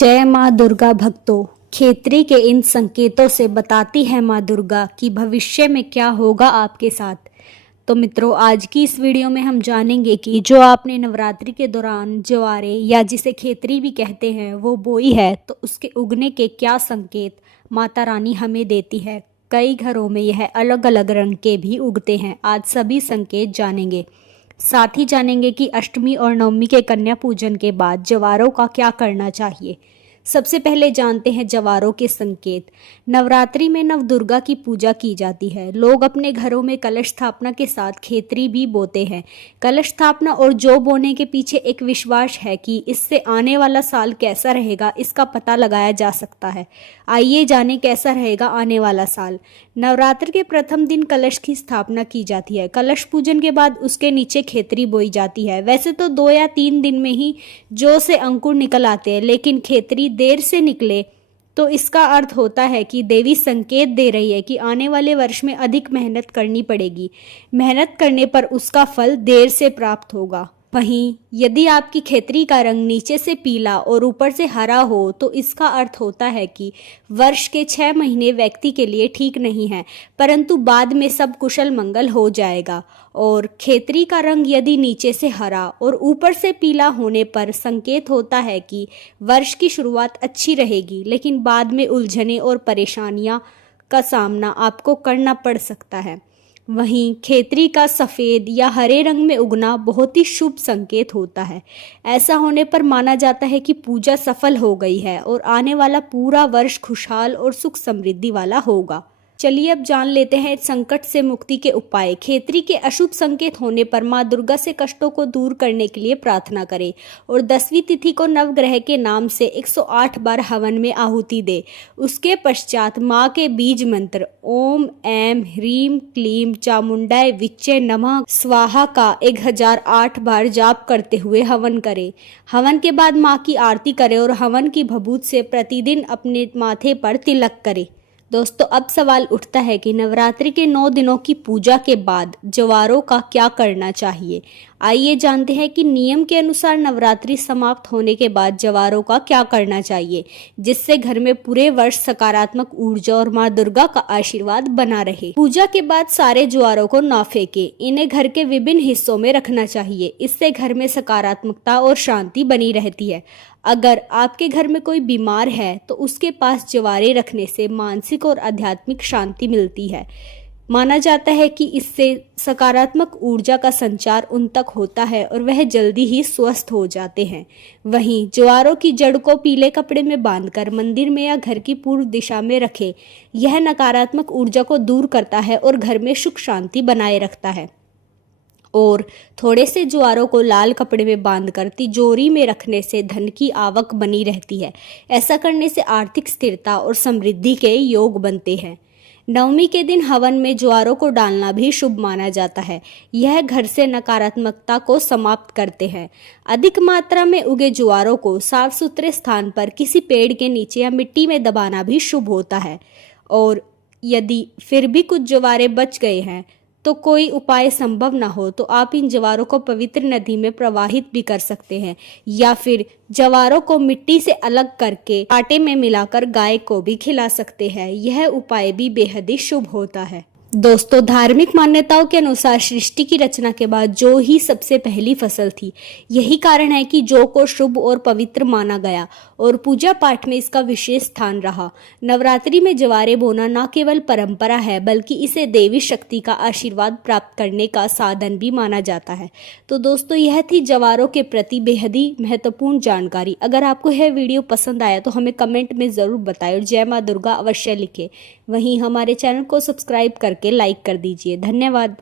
जय माँ दुर्गा भक्तों। खेतरी के इन संकेतों से बताती है माँ दुर्गा कि भविष्य में क्या होगा आपके साथ। तो मित्रों, आज की इस वीडियो में हम जानेंगे कि जो आपने नवरात्रि के दौरान ज्वारे या जिसे खेतरी भी कहते हैं वो बोई है, तो उसके उगने के क्या संकेत माता रानी हमें देती है। कई घरों में यह अलग अलग रंग के भी उगते हैं। आज सभी संकेत जानेंगे। साथ ही जानेंगे कि अष्टमी और नवमी के कन्या पूजन के बाद जवारों का क्या करना चाहिए। सबसे पहले जानते हैं जवारों के संकेत। नवरात्रि में नव दुर्गा की पूजा की जाती है। लोग अपने घरों में कलश स्थापना के साथ खेतरी भी बोते हैं। कलश स्थापना और जौ बोने के पीछे एक विश्वास है कि इससे आने वाला साल कैसा रहेगा, इसका पता लगाया जा सकता है। आइए जाने कैसा रहेगा आने वाला साल। नवरात्र के प्रथम दिन कलश की स्थापना की जाती है। कलश पूजन के बाद उसके नीचे खेतरी बोई जाती है। वैसे तो 2 या 3 दिन में ही जौ से अंकुर निकल आते हैं, लेकिन खेतरी देर से निकले तो इसका अर्थ होता है कि देवी संकेत दे रही है कि आने वाले वर्ष में अधिक मेहनत करनी पड़ेगी। मेहनत करने पर उसका फल देर से प्राप्त होगा। वहीं यदि आपकी खेतरी का रंग नीचे से पीला और ऊपर से हरा हो तो इसका अर्थ होता है कि वर्ष के 6 महीने व्यक्ति के लिए ठीक नहीं है, परंतु बाद में सब कुशल मंगल हो जाएगा। और खेतरी का रंग यदि नीचे से हरा और ऊपर से पीला होने पर संकेत होता है कि वर्ष की शुरुआत अच्छी रहेगी, लेकिन बाद में उलझने और परेशानियां का सामना आपको करना पड़ सकता है। वहीं खेतरी का सफ़ेद या हरे रंग में उगना बहुत ही शुभ संकेत होता है। ऐसा होने पर माना जाता है कि पूजा सफल हो गई है और आने वाला पूरा वर्ष खुशहाल और सुख समृद्धि वाला होगा। चलिए अब जान लेते हैं संकट से मुक्ति के उपाय। खेतरी के अशुभ संकेत होने पर माँ दुर्गा से कष्टों को दूर करने के लिए प्रार्थना करें और 10वीं तिथि को नवग्रह के नाम से 108 बार हवन में आहुति दे। उसके पश्चात माँ के बीज मंत्र ओम ऐं ह्रीं क्लीं चामुंडाय विच्चे नमः स्वाहा का 1008 बार जाप करते हुए हवन करें। हवन के बाद माँ की आरती करें और हवन की भभूत से प्रतिदिन अपने माथे पर तिलक करें। दोस्तों, अब सवाल उठता है कि नवरात्रि के 9 दिनों की पूजा के बाद जवारों का क्या करना चाहिए। आइए जानते हैं कि नियम के अनुसार नवरात्रि समाप्त होने के बाद जवारों का क्या करना चाहिए, जिससे घर में पूरे वर्ष सकारात्मक ऊर्जा और माँ दुर्गा का आशीर्वाद बना रहे। पूजा के बाद सारे जवारों को ना फेंके, इन्हें घर के विभिन्न हिस्सों में रखना चाहिए। इससे घर में सकारात्मकता और शांति बनी रहती है। अगर आपके घर में कोई बीमार है तो उसके पास जवारे रखने से मानसिक और आध्यात्मिक शांति मिलती है। माना जाता है कि इससे सकारात्मक ऊर्जा का संचार उन तक होता है और वह जल्दी ही स्वस्थ हो जाते हैं। वहीं ज्वारों की जड़ को पीले कपड़े में बांधकर मंदिर में या घर की पूर्व दिशा में रखें। यह नकारात्मक ऊर्जा को दूर करता है और घर में सुख शांति बनाए रखता है। और थोड़े से ज्वारों को लाल कपड़े में बांधकर तिजोरी में रखने से धन की आवक बनी रहती है। ऐसा करने से आर्थिक स्थिरता और समृद्धि के योग बनते हैं। नवमी के दिन हवन में ज्वारों को डालना भी शुभ माना जाता है। यह घर से नकारात्मकता को समाप्त करते हैं। अधिक मात्रा में उगे ज्वारों को साफ सुथरे स्थान पर किसी पेड़ के नीचे या मिट्टी में दबाना भी शुभ होता है। और यदि फिर भी कुछ ज्वारे बच गए हैं तो कोई उपाय संभव ना हो तो आप इन जवारों को पवित्र नदी में प्रवाहित भी कर सकते हैं, या फिर जवारों को मिट्टी से अलग करके आटे में मिलाकर गाय को भी खिला सकते हैं। यह उपाय भी बेहद ही शुभ होता है। दोस्तों, धार्मिक मान्यताओं के अनुसार सृष्टि की रचना के बाद जौ ही सबसे पहली फसल थी। यही कारण है कि जौ को शुभ और पवित्र माना गया और पूजा पाठ में इसका विशेष स्थान रहा। नवरात्रि में जवारे बोना न केवल परंपरा है, बल्कि इसे देवी शक्ति का आशीर्वाद प्राप्त करने का साधन भी माना जाता है। तो दोस्तों, यह थी जवारों के प्रति बेहद ही महत्वपूर्ण जानकारी। अगर आपको यह वीडियो पसंद आया तो हमें कमेंट में ज़रूर बताएं और जय माँ दुर्गा अवश्य लिखें। वहीं हमारे चैनल को सब्सक्राइब करके लाइक कर दीजिए। धन्यवाद।